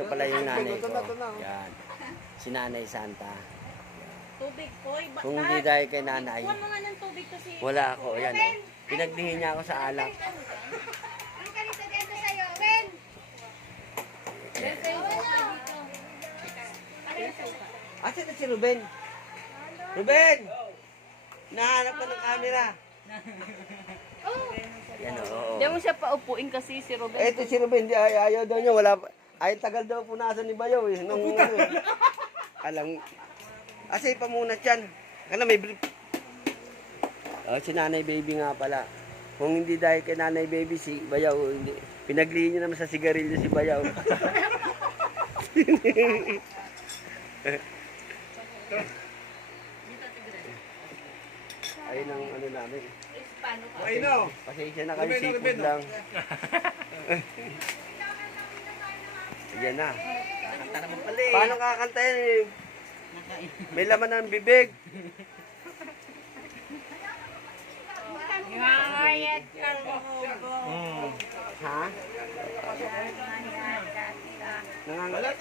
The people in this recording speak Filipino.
ito pala yung nanay ko. Yan. Si Nanay Santa. Tubig po. Kung hindi dahil kay nanay, Kuhan mo nga ng tubig kasi. wala ako. Yan o. Pinaglihin niya ako sa alak. Ano ka dito dito sa'yo, Ben? Asa na si Ruben? Ruben! Nahanap ka ng camera. Yan o. Hindi mo siya paupuin kasi si Ruben. Eto si Ruben, ayaw daw niya. Wala, ay tagal daw punasan ni Bayaw eh. Nung, alam, asay pa muna dyan. Kala may brief. Oh, si Nanay Baby nga pala. Kung hindi dahil kay Nanay Baby, si Bayaw, hindi. Pinaglihin niya naman sa sigarilyo si Bayaw. Ayun ang ano namin. Pasensya na kayo, seafood lang. Yan na. Paano kakantayin eh? May laman ng bibig. Ha? Nangangalat.